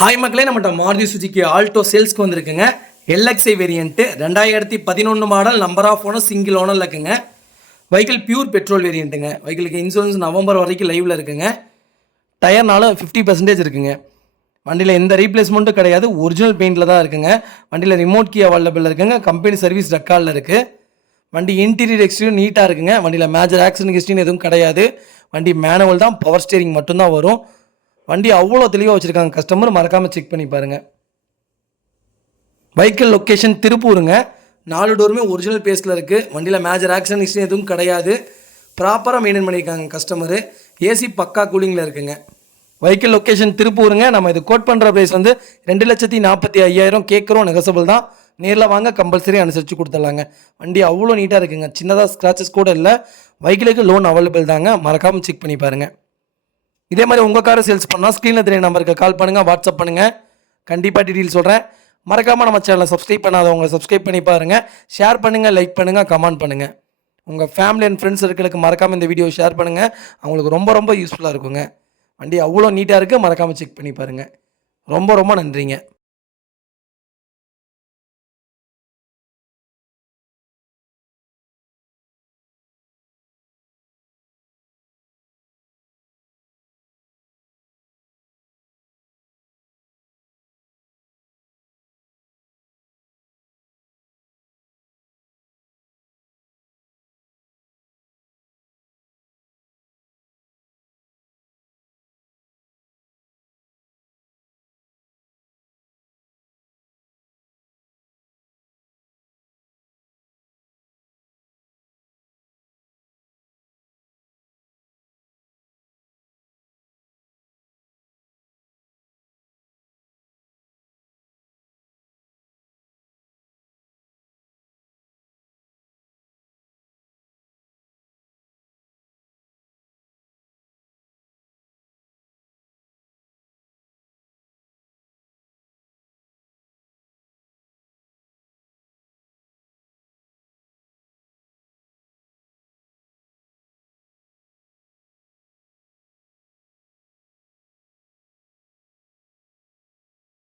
Hi மக்களே, நம்மகிட்ட Maruti சுஜுக்கி Alto சேல்ஸ்க்கு வந்திருக்குங்க. LXI variant 2011 model, number of owner, single ஓனரில் இருக்குங்க. வெஹிக்கிள் பியூர் பெட்ரோல் வேரியண்ட்டுங்க. வெஹிக்கிளுக்கு இன்சூரன்ஸ் நவம்பர் வரைக்கும் லைவில் இருக்குங்க. டயர்னாலும் 50% இருக்குங்க. வண்டியில் எந்த ரீப்ளேஸ்மெண்ட்டும் கிடையாது, ஒரிஜினல் பெயிண்டில் தான் இருக்குங்க. வண்டியில் ரிமோட் கீ அவைலபிள் இருக்குங்க. கம்பெனி சர்வீஸ் ரெக்கார்டில் இருக்குது. வண்டி இன்டீரியர் எக்ஸ்டீரியர் நீட்டாக இருக்குங்க. வண்டியில் மேஜர் ஆக்சிடென்ட் ஹிஸ்ட்ரின்னு எதுவும் கிடையாது. வண்டி மேனுவல் தான், பவர் ஸ்டீரிங் மட்டும்தான் வரும். வண்டி அவ்வளோ தெளிவாக வச்சுருக்காங்க. கஸ்டமர் மறக்காமல் செக் பண்ணி பாருங்கள். வெஹிக்கிள் லொக்கேஷன் திருப்பூருங்க. 4 டோருமே ஒரிஜினல் பேஸில் இருக்குது. வண்டியில் மேஜர் ஆக்சிடென்ட் ஹிஸ்ட்ரி எதுவும் கிடையாது. ப்ராப்பராக மெயின்டைன் பண்ணியிருக்காங்க கஸ்டமரு. ஏசி பக்கா கூலிங்கில் இருக்குங்க. வெஹிக்கிள் லொக்கேஷன் திருப்பூருங்க. நம்ம இது கோட் பண்ணுற ப்ரைஸ் வந்து 2,45,000 கேட்குறோம். நெகசபிள் தான். நேரில் வாங்க, கம்பல்சரி அனுசரித்து கொடுத்துடலாங்க. வண்டி அவ்வளோ நீட்டாக இருக்குங்க. சின்னதாக ஸ்க்ராச்சஸ் கூட இல்லை. வெஹிக்கிளுக்கு லோன் அவைலபிள் தாங்க. மறக்காமல் செக் பண்ணி பாருங்கள். இதே மாதிரி உங்கள் காரை சேல்ஸ் பண்ணால் ஸ்க்ரீனில் தெரிய நம்பருக்கு கால் பண்ணுங்கள், வாட்ஸ்அப் பண்ணுங்கள். கண்டிப்பாக டீட்டெயில் சொல்கிறேன். மறக்காமல் நம்ம சேனலை சப்ஸ்கிரைப் பண்ணாதவங்க சப்ஸ்கிரைப் பண்ணி பாருங்கள். ஷேர் பண்ணுங்கள், லைக் பண்ணுங்கள், கமெண்ட் பண்ணுங்கள். உங்கள் ஃபேமிலி அண்ட் ஃப்ரெண்ட்ஸ் சர்க்கிளுக்கு மறக்காமல் இந்த வீடியோ ஷேர் பண்ணுங்கள். அவங்களுக்கு ரொம்ப ரொம்ப யூஸ்ஃபுல்லாக இருக்குங்க. வண்டி அவ்வளோ நீட்டாக இருக்குது. மறக்காமல் செக் பண்ணி பாருங்கள். ரொம்ப ரொம்ப நன்றிங்க.